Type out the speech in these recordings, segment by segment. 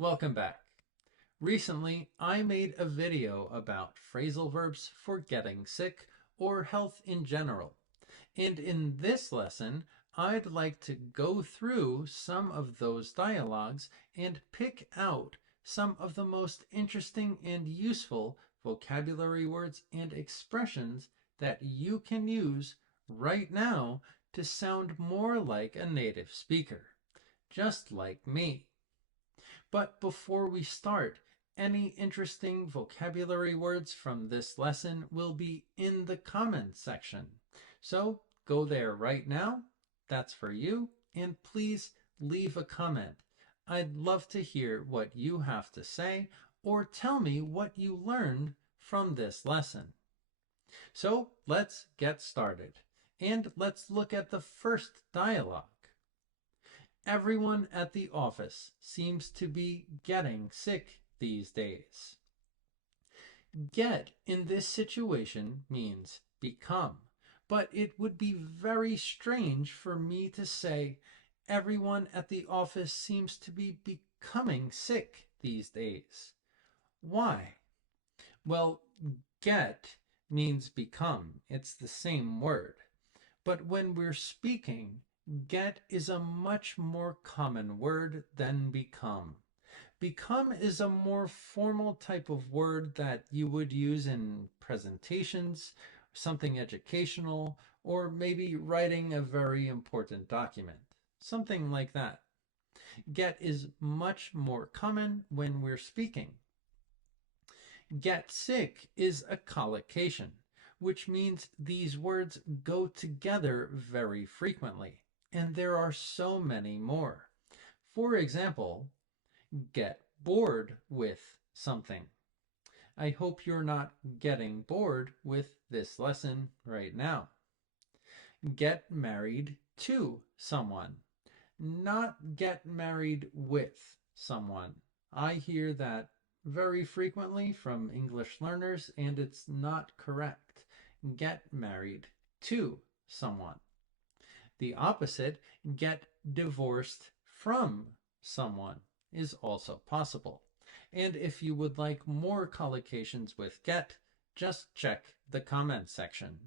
Welcome back. Recently, I made a video about phrasal verbs for getting sick or health in general. And in this lesson, I'd like to go through some of those dialogues and pick out some of the most interesting and useful vocabulary words and expressions that you can use right now to sound more like a native speaker, just like me. But before we start, any interesting vocabulary words from this lesson will be in the comments section. So go there right now. That's for you. And please leave a comment. I'd love to hear what you have to say or tell me what you learned from this lesson. So let's get started. And let's look at the first dialogue. Everyone at the office seems to be getting sick these days. Get in this situation means become, but it would be very strange for me to say everyone at the office seems to be becoming sick these days. Why? Well, get means become. It's the same word. But when we're speaking, get is a much more common word than become. Become is a more formal type of word that you would use in presentations, something educational, or maybe writing a very important document. Something like that. Get is much more common when we're speaking. Get sick is a collocation, which means these words go together very frequently, and there are so many more. For example, get bored with something. I hope you're not getting bored with this lesson right now. Get married to someone, not get married with someone. I hear that very frequently from English learners, and it's not correct. Get married to someone. The opposite, get divorced from someone, is also possible. And if you would like more collocations with get, just check the comments section.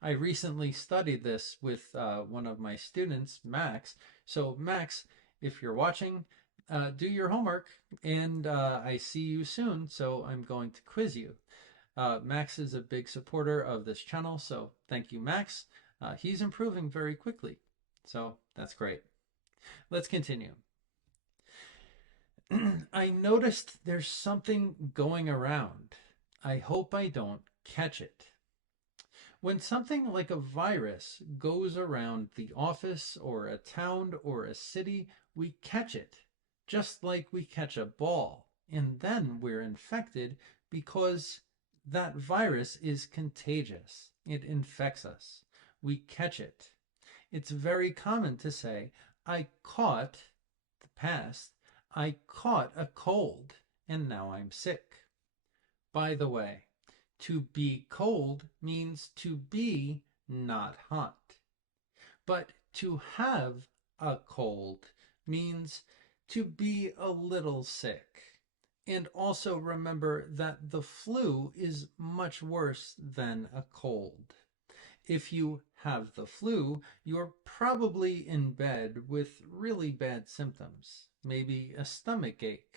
I recently studied this with one of my students, Max. So Max, if you're watching, do your homework, and I see you soon, so I'm going to quiz you. Max is a big supporter of this channel, so thank you, Max. He's improving very quickly, so that's great. Let's continue. I noticed there's something going around. I hope I don't catch it. When something like a virus goes around the office or a town or a city, we catch it, just like we catch a ball, and then we're infected because that virus is contagious. It infects us. We catch it. It's very common to say, I caught, the past, I caught a cold, and now I'm sick. By the way, to be cold means to be not hot. But to have a cold means to be a little sick. And also remember that the flu is much worse than a cold. If you have the flu, you're probably in bed with really bad symptoms, maybe a stomach ache.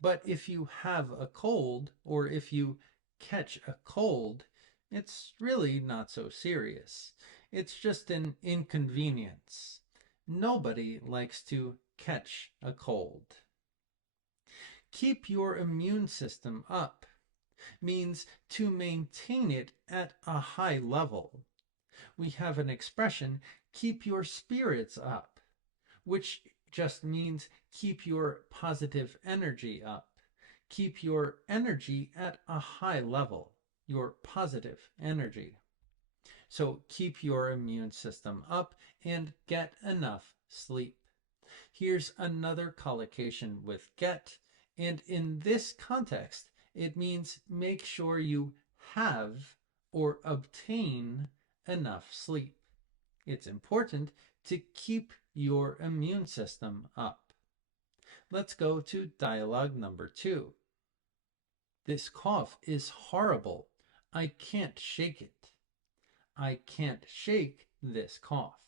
But if you have a cold, or if you catch a cold, it's really not so serious. It's just an inconvenience. Nobody likes to catch a cold. Keep your immune system up means to maintain it at a high level. We have an expression, keep your spirits up, which just means keep your positive energy up. Keep your energy at a high level, your positive energy. So keep your immune system up and get enough sleep. Here's another collocation with get, and in this context, it means make sure you have or obtain enough sleep. It's important to keep your immune system up. Let's go to dialogue number 2. This cough is horrible. I can't shake it. I can't shake this cough.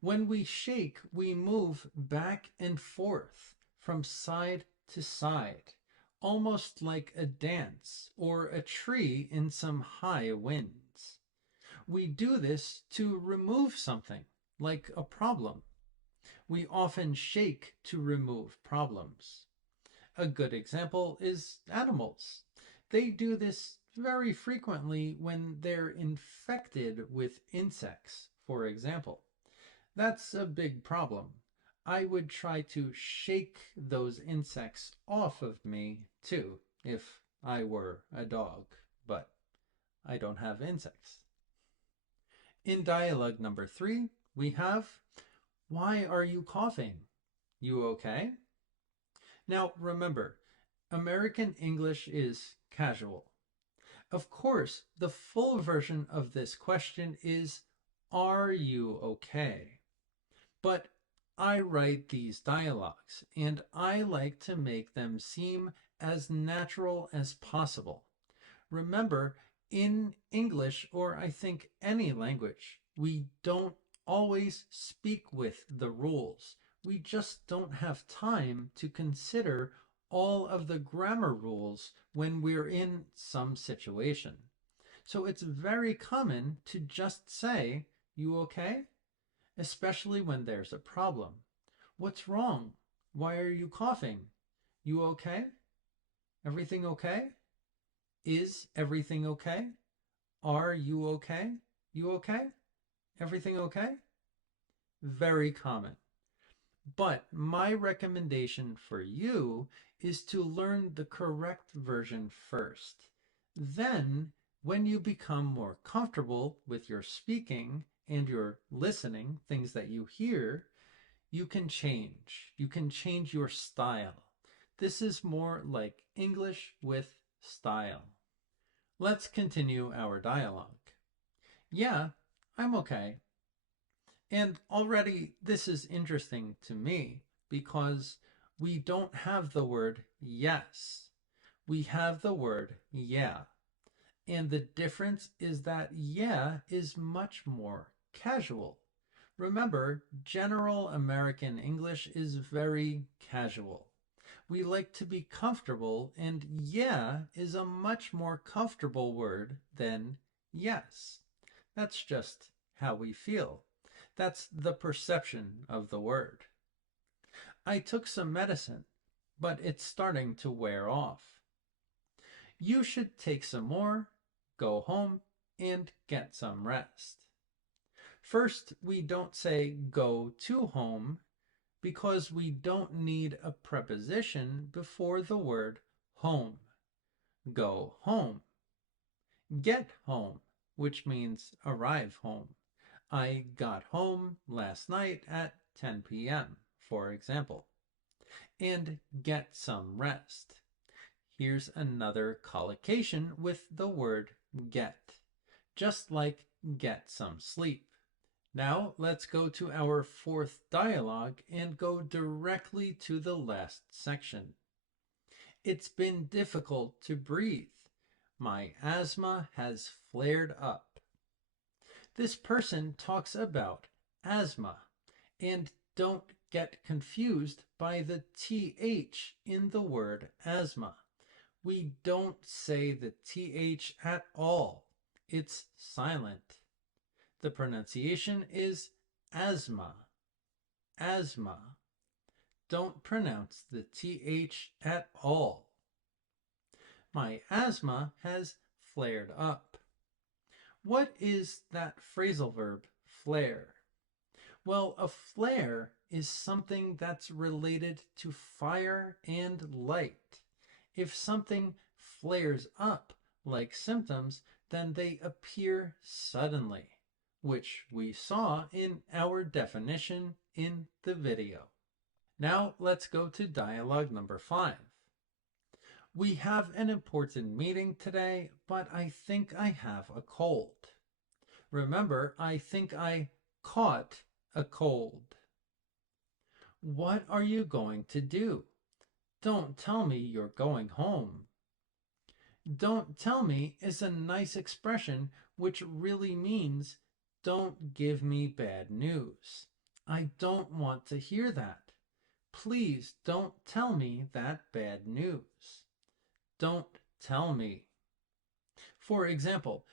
When we shake, we move back and forth from side to side, almost like a dance or a tree in some high winds. We do this to remove something, like a problem. We often shake to remove problems. A good example is animals. They do this very frequently when they're infected with insects, for example. That's a big problem. I would try to shake those insects off of me too, if I were a dog, but I don't have insects. In dialogue number 3, we have, why are you coughing? You okay? Now remember, American English is casual. Of course, the full version of this question is, are you okay? But I write these dialogues, and I like to make them seem as natural as possible. Remember, in English, or I think any language, we don't always speak with the rules. We just don't have time to consider all of the grammar rules when we're in some situation. So it's very common to just say, you okay? Especially when there's a problem. What's wrong? Why are you coughing? You okay? Everything okay? Is everything okay? Are you okay? You okay? Everything okay? Very common. But my recommendation for you is to learn the correct version first. Then, when you become more comfortable with your speaking and your listening, things that you hear, you can change. You can change your style. This is more like English with style. Let's continue our dialogue. Yeah, I'm okay. And already this is interesting to me because we don't have the word yes. We have the word yeah. And the difference is that yeah is much more casual. Remember, general American English is very casual. We like to be comfortable, and yeah is a much more comfortable word than yes. That's just how we feel. That's the perception of the word. I took some medicine, but it's starting to wear off. You should take some more, go home, and get some rest. First, we don't say go to home because we don't need a preposition before the word home. Go home. Get home, which means arrive home. I got home last night at 10 p.m., for example. And get some rest. Here's another collocation with the word get, just like get some sleep. Now let's go to our fourth dialogue and go directly to the last section. It's been difficult to breathe. My asthma has flared up. This person talks about asthma, and don't get confused by the TH in the word asthma. We don't say the TH at all. It's silent. The pronunciation is asthma. Asthma. Don't pronounce the TH at all. My asthma has flared up. What is that phrasal verb, flare? Well, a flare is something that's related to fire and light. If something flares up like symptoms, then they appear suddenly, which we saw in our definition in the video. Now let's go to dialogue number 5. We have an important meeting today, but I think I have a cold. Remember, I think I caught a cold. What are you going to do? Don't tell me you're going home. Don't tell me is a nice expression which really means don't give me bad news. I don't want to hear that. Please don't tell me that bad news. Don't tell me. For example,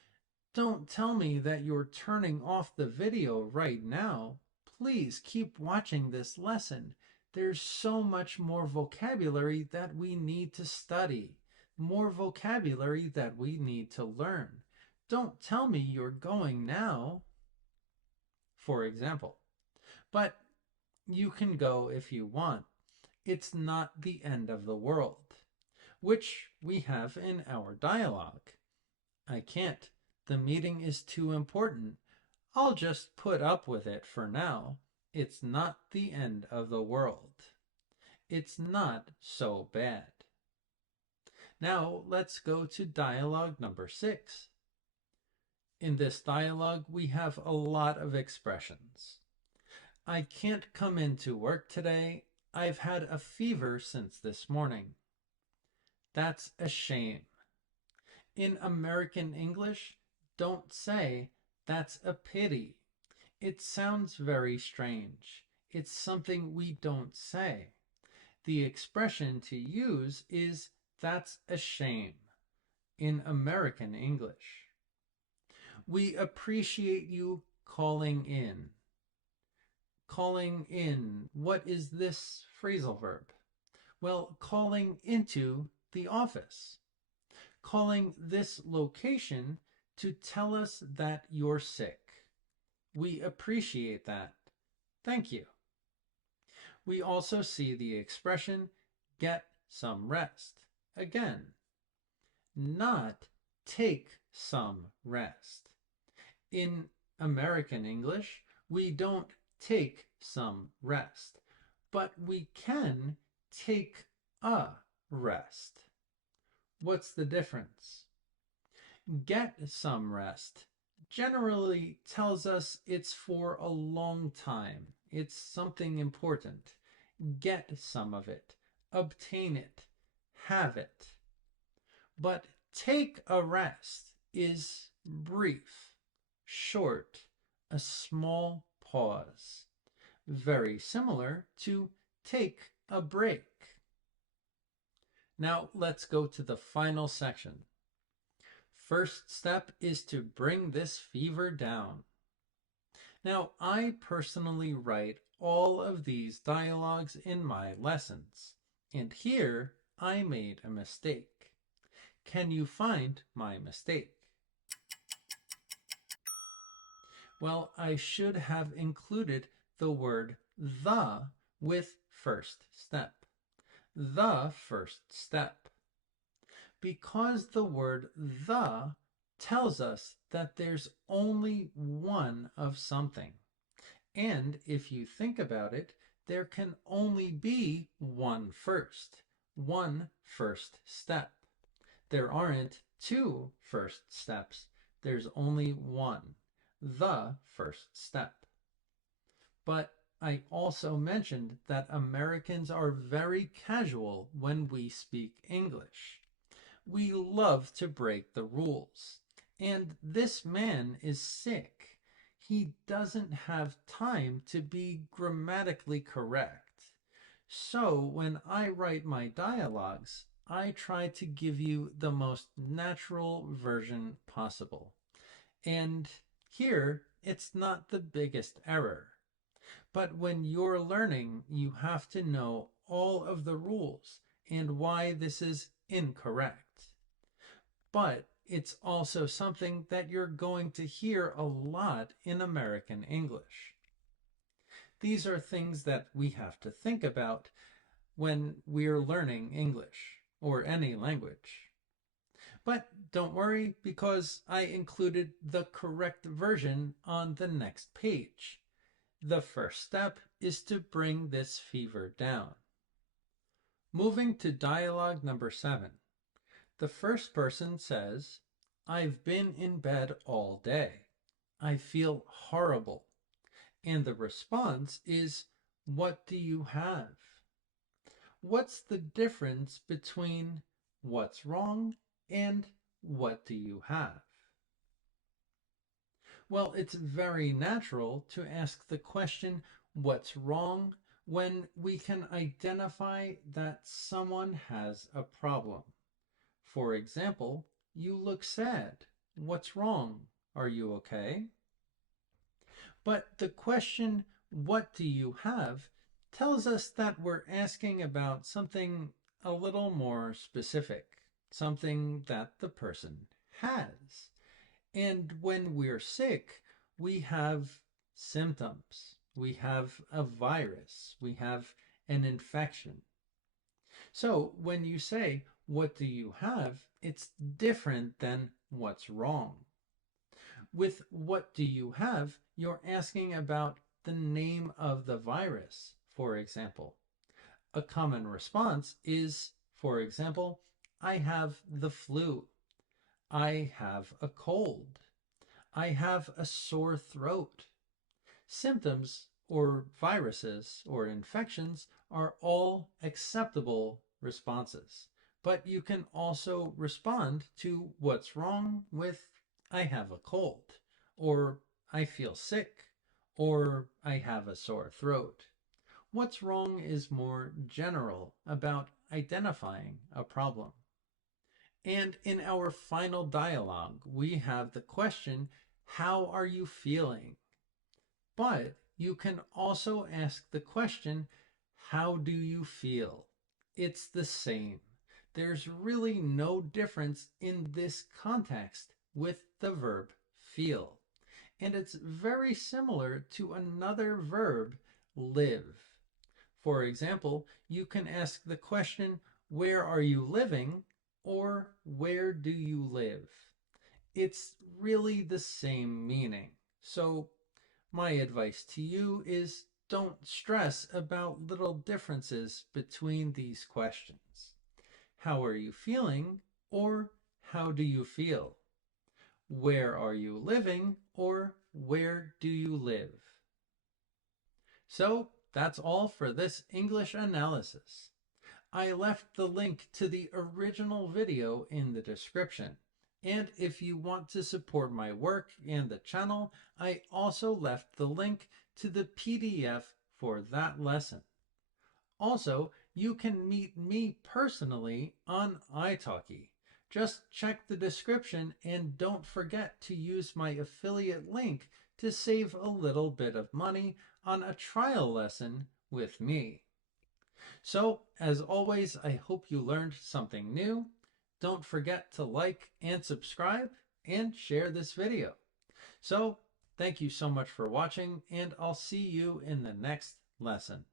don't tell me that you're turning off the video right now. Please keep watching this lesson. There's so much more vocabulary that we need to study, more vocabulary that we need to learn. Don't tell me you're going now, for example. But you can go if you want. It's not the end of the world, which we have in our dialogue. I can't. The meeting is too important. I'll just put up with it for now. It's not the end of the world. It's not so bad. Now let's go to dialogue number 6. In this dialogue, we have a lot of expressions. I can't come into work today. I've had a fever since this morning. That's a shame. In American English, don't say, that's a pity. It sounds very strange. It's something we don't say. The expression to use is, that's a shame, in American English. We appreciate you calling in. Calling in, what is this phrasal verb? Well, calling into the office. Calling this location to tell us that you're sick. We appreciate that. Thank you. We also see the expression get some rest. Again, not take some rest. In American English, we don't take some rest, but we can take a rest. What's the difference? Get some rest generally tells us it's for a long time. It's something important. Get some of it. Obtain it. Have it. But take a rest is brief, short, a small pause. Very similar to take a break. Now let's go to the final section. First step is to bring this fever down. Now, I personally write all of these dialogues in my lessons, and here I made a mistake. Can you find my mistake? Well, I should have included the word the with first step. The first step. Because the word the tells us that there's only one of something. And if you think about it, there can only be one first step. There aren't two first steps. There's only one, the first step. But I also mentioned that Americans are very casual when we speak English. We love to break the rules. And this man is sick. He doesn't have time to be grammatically correct. So when I write my dialogues, I try to give you the most natural version possible. And here, it's not the biggest error. But when you're learning, you have to know all of the rules and why this is incorrect. But it's also something that you're going to hear a lot in American English. These are things that we have to think about when we're learning English or any language. But don't worry, because I included the correct version on the next page. The first step is to bring this fever down. Moving to dialogue number 7. The first person says, I've been in bed all day. I feel horrible. And the response is, What do you have? What's the difference between what's wrong and what do you have? Well, it's very natural to ask the question, what's wrong, when we can identify that someone has a problem. For example, you look sad. What's wrong? Are you okay? But the question, what do you have, tells us that we're asking about something a little more specific, something that the person has. And when we're sick, we have symptoms. We have a virus. We have an infection. So when you say, what do you have? It's different than what's wrong. With what do you have, you're asking about the name of the virus, for example. A common response is, for example, I have the flu. I have a cold. I have a sore throat. Symptoms or viruses or infections are all acceptable responses. But you can also respond to what's wrong with I have a cold, or I feel sick, or I have a sore throat. What's wrong is more general about identifying a problem. And in our final dialogue, we have the question, how are you feeling? But you can also ask the question, how do you feel? It's the same. There's really no difference in this context with the verb feel. And it's very similar to another verb, live. For example, you can ask the question, where are you living? Or where do you live? It's really the same meaning. So my advice to you is don't stress about little differences between these questions. How are you feeling? Or how do you feel? Where are you living? Or where do you live? So that's all for this English analysis. I left the link to the original video in the description. And if you want to support my work and the channel, I also left the link to the PDF for that lesson. Also, you can meet me personally on italki. Just check the description and don't forget to use my affiliate link to save a little bit of money on a trial lesson with me. So, as always, I hope you learned something new. Don't forget to like and subscribe and share this video. So, thank you so much for watching, and I'll see you in the next lesson.